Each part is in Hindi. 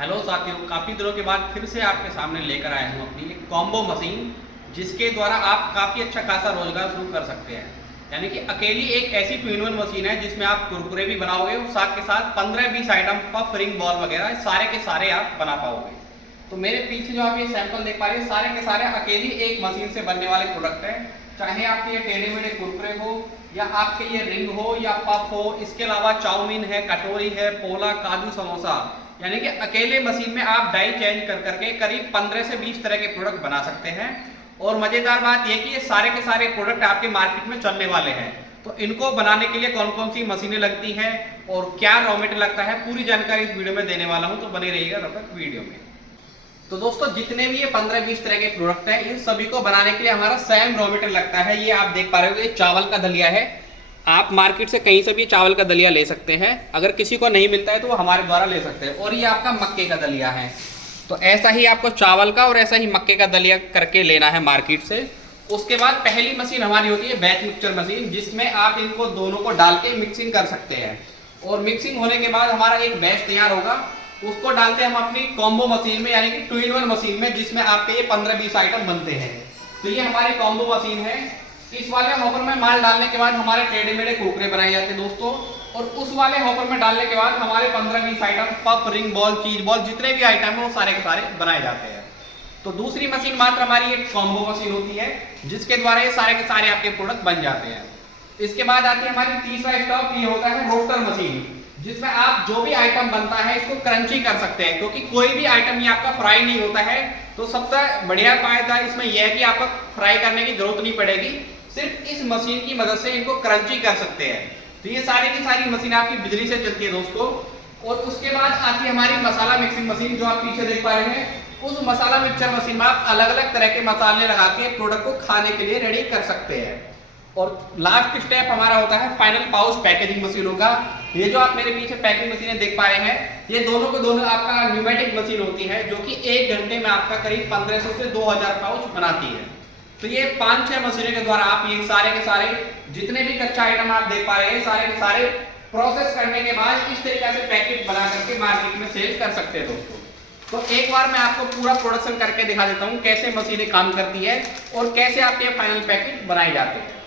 हेलो साथियों, काफ़ी दिनों के बाद फिर से आपके सामने लेकर आया हूँ अपनी एक कॉम्बो मशीन, जिसके द्वारा आप काफ़ी अच्छा खासा रोजगार शुरू कर सकते हैं। यानी कि अकेली एक ऐसी टू इन वन मशीन है जिसमें आप कुरकुरे भी बनाओगे और साथ के साथ 15-20 आइटम पफ, रिंग, बॉल वगैरह सारे के सारे आप बना पाओगे। तो मेरे पीछे जो आप ये सैंपल देख पा रहे हैं, सारे के सारे अकेली एक मशीन से बनने वाले प्रोडक्ट हैं। चाहे आपके ये टेढ़े मेढ़े कुरकुरे हो या आपके ये रिंग हो या पफ हो, इसके अलावा चाउमीन है, कटोरी है, पोला, काजू समोसा, यानी कि अकेले मशीन में आप डाई चेंज कर करके करीब 15 से 20 तरह के प्रोडक्ट बना सकते हैं। और मजेदार बात यह कि ये सारे के सारे प्रोडक्ट आपके मार्केट में चलने वाले हैं। तो इनको बनाने के लिए कौन कौन सी मशीनें लगती हैं और क्या रॉ मटेरियल लगता है, पूरी जानकारी इस वीडियो में देने वाला हूं, तो बने रहिएगा तब तक वीडियो में। तो दोस्तों, जितने भी ये 15-20 तरह के प्रोडक्ट हैं, इन सभी को बनाने के लिए हमारा सेम रॉ मटेरियल लगता है। ये आप देख पा रहे हो, ये चावल का दलिया है। आप मार्केट से कहीं से भी चावल का दलिया ले सकते हैं। अगर किसी को नहीं मिलता है तो वो हमारे द्वारा ले सकते हैं। और ये आपका मक्के का दलिया है। तो ऐसा ही आपको चावल का और ऐसा ही मक्के का दलिया करके लेना है मार्केट से। उसके बाद पहली मशीन हमारी होती है बैच मिक्सचर मशीन, जिसमें आप इनको दोनों को डाल के मिक्सिंग कर सकते हैं। और मिक्सिंग होने के बाद हमारा एक बैच तैयार होगा, उसको डालते हैं हम अपनी कॉम्बो मशीन में, यानी कि टू इन वन मशीन में, जिसमें आपके ये 15-20 आइटम बनते हैं। तो ये हमारी कॉम्बो मशीन है। इस वाले हॉपर में माल डालने के बाद हमारे टेढ़े मेढ़े कुरकुरे बनाए जाते हैं दोस्तों। और उस वाले हॉपर में डालने के बाद हमारे 15-20 item puff, ring, ball, cheese ball, जितने भी आइटम है वो सारे के सारे बनाए जाते हैं। तो दूसरी मशीन मात्र हमारी एक कॉम्बो मशीन होती है, जिसके द्वारा ये सारे के सारे आपके प्रोडक्ट बन जाते हैं। इसके बाद आती है हमारी तीसरा स्टॉप, ये होता है रोस्टर मशीन, जिसमें आप जो भी आइटम बनता है इसको क्रंची कर सकते हैं। क्योंकि कोई भी आइटम ये आपका फ्राई नहीं होता है, तो सबसे बढ़िया फायदा इसमें यह है कि आपको फ्राई करने की जरूरत नहीं पड़ेगी। सिर्फ इस मशीन की मदद से इनको क्रंची कर सकते हैं। तो ये सारी की सारी मशीन आपकी बिजली से चलती है दोस्तों। और उसके बाद आती है हमारी मसाला मिक्सिंग मशीन, जो आप पीछे देख पा रहे हैं। उस मसाला मिक्सचर मशीन में आप अलग अलग तरह के मसाले लगा के प्रोडक्ट को खाने के लिए रेडी कर सकते हैं। और लास्ट स्टेप हमारा होता है फाइनल पाउच पैकेजिंग मशीनों का। ये जो आप मेरे पीछे पैकिंग मशीनें देख पा रहे हैं, ये दोनों को दोनों आपका न्यूमेटिक मशीन होती है, जो कि 1 घंटे में आपका करीब 1500 से 2000 पाउच बनाती है। तो ये 5-6 मशीनों के द्वारा आप ये सारे के सारे जितने भी कच्चा आइटम आप देख पा रहे हैं, सारे के सारे प्रोसेस करने के बाद इस तरीके से पैकेट बना करके मार्केट में सेल कर सकते हैं दोस्तों। तो एक बार मैं आपको पूरा प्रोडक्शन करके दिखा देता हूँ कैसे मशीनें काम करती है और कैसे आपके फाइनल पैकेट बनाए जाते हैं।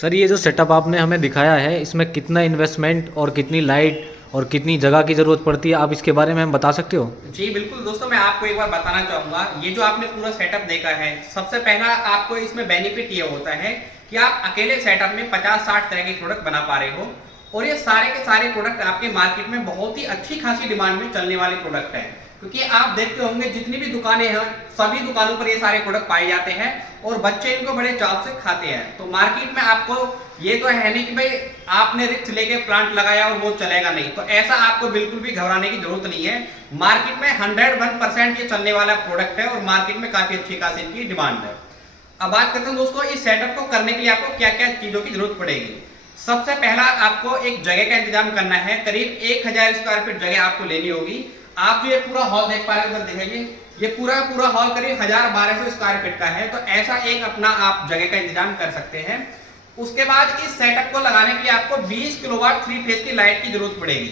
सर ये जो सेटअप आपने हमें दिखाया है, इसमें कितना इन्वेस्टमेंट और कितनी लाइट और कितनी जगह की ज़रूरत पड़ती है, आप इसके बारे में हम बता सकते हो? जी बिल्कुल दोस्तों, मैं आपको एक बार बताना चाहूँगा। ये जो आपने पूरा सेटअप देखा है, सबसे पहला आपको इसमें बेनिफिट ये होता है कि आप अकेले सेटअप में 50-60 तरह के प्रोडक्ट बना पा रहे हो, और ये सारे के सारे प्रोडक्ट आपके मार्केट में बहुत ही अच्छी खासी डिमांड में चलने वाले प्रोडक्ट हैं। क्योंकि आप देखते होंगे जितनी भी दुकानें हैं, सभी दुकानों पर ये सारे प्रोडक्ट पाए जाते हैं और बच्चे इनको बड़े चाव से खाते हैं। तो मार्केट में आपको ये तो है नहीं कि भाई आपने रिस्क लेके प्लांट लगाया और वो चलेगा नहीं, तो ऐसा आपको बिल्कुल भी घबराने की जरूरत नहीं है। मार्केट में 101% ये चलने वाला प्रोडक्ट है और मार्केट में काफी अच्छी खासी इनकी डिमांड है। अब बात करते हैं दोस्तों, इस सेटअप को करने के लिए आपको क्या क्या चीजों की जरूरत पड़ेगी। सबसे पहला आपको एक जगह का इंतजाम करना है। करीब 1000 स्क्वायर फीट जगह आपको लेनी होगी। आप जो ये पूरा हॉल देख पा रहे हैं, उधर दिखाइए, ये पूरा हॉल करीब 1200 स्क्वायर फीट का है। तो ऐसा एक अपना आप जगह का इंतजाम कर सकते हैं। उसके बाद इस सेटअप को लगाने के लिए आपको 20 किलोवाट 3 फेज की लाइट की जरूरत पड़ेगी।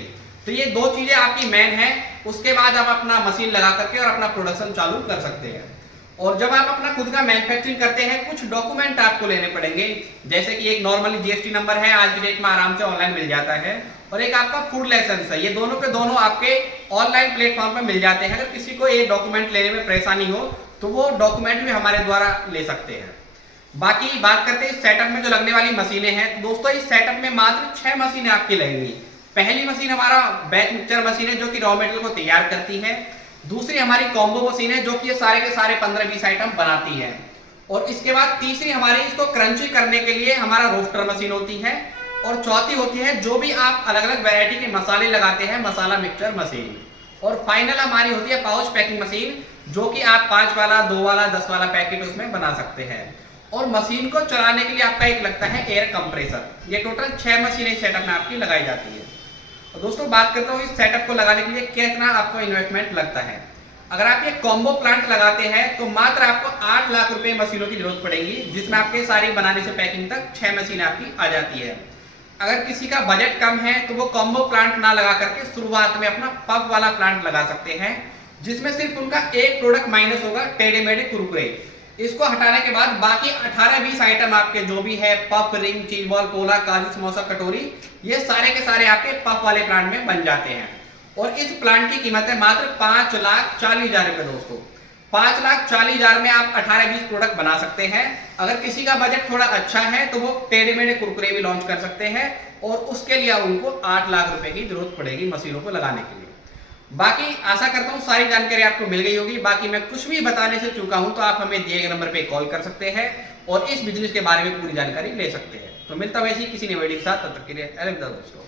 तो ये दो चीजें आपकी मेन है। उसके बाद आप अपना मशीन लगा करके और अपना प्रोडक्शन चालू कर सकते हैं। और जब आप अपना खुद का मैन्युफैक्चरिंग करते हैं, कुछ डॉक्यूमेंट आपको लेने पड़ेंगे, जैसे कि एक नॉर्मली जीएसटी नंबर है, आज की डेट में आराम से ऑनलाइन मिल जाता है, और एक आपका फूड लाइसेंस है। ये दोनों के दोनों आपके ऑनलाइन प्लेटफॉर्म पर मिल जाते हैं। अगर किसी को ये डॉक्यूमेंट लेने में परेशानी हो तो वो डॉक्यूमेंट भी हमारे द्वारा ले सकते हैं। बाकी बात करते हैं इस सेटअप में जो लगने वाली मशीनें हैं। तो दोस्तों इस सेटअप में मात्र 6 मशीनें आपकी लगेंगी। पहली मशीन हमारा बैच मिक्सचर मशीन है, जो कि रॉ मटेरियल को तैयार करती है। दूसरी हमारी कॉम्बो मशीन है, जो कि ये सारे के सारे 15-20 आइटम बनाती है। और इसके बाद तीसरी हमारी इसको क्रंची करने के लिए हमारा रोस्टर मशीन होती है। और चौथी होती है जो भी आप अलग अलग वैरायटी के मसाले लगाते हैं, मसाला मिक्सचर मशीन। और फाइनल हमारी होती है पाउच पैकिंग मशीन, जो कि आप 5 वाला, 2 वाला, 10 वाला पैकेट उसमें बना सकते हैं। और मशीन को चलाने के लिए आपका एक लगता है एयर कंप्रेसर। ये टोटल 6 मशीनें सेटअप में आपकी लगाई जाती है। और दोस्तों बात करता हूँ इस सेटअप को लगाने के लिए कितना आपको इन्वेस्टमेंट लगता है। अगर आप ये कॉम्बो प्लांट लगाते हैं तो मात्र आपको 8 लाख रुपए मशीनों की जरूरत पड़ेगी, जिसमें आपके सारी बनाने से पैकिंग तक 6 मशीनें आपकी आ जाती है। अगर किसी का बजट कम है तो वो कॉम्बो प्लांट ना लगा करके शुरुआत में अपना पफ वाला प्लांट लगा सकते हैं, जिसमें सिर्फ उनका एक प्रोडक्ट माइनस होगा, टेढ़े मेढ़े कुरकुरे। इसको हटाने के बाद बाकी 18-20 आइटम आपके जो भी है, puff, ring, cheese ball, Cola, काजू, समोसा, कटोरी, ये सारे के सारे आपके पफ वाले प्लांट में बन जाते हैं। और इस प्लांट की कीमत है मात्र 5,40,000 रुपए। दोस्तों 5,40,000 में आप 18-20 प्रोडक्ट बना सकते हैं। अगर किसी का बजट थोड़ा अच्छा है तो वो टेढ़े मेढ़े कुरकुरे भी लॉन्च कर सकते हैं, और उसके लिए उनको 8 लाख रुपए की जरूरत पड़ेगी मशीनों को लगाने के लिए। बाकी आशा करता हूँ सारी जानकारी आपको मिल गई होगी। बाकी मैं कुछ भी बताने से चूका हूं तो आप हमें दिए गए नंबर पे कॉल कर सकते हैं और इस बिजनेस के बारे में पूरी जानकारी ले सकते हैं। तो मिलता हूं ऐसी किसी नई वीडियो के साथ, तब तक के लिए अलविदा दोस्तों।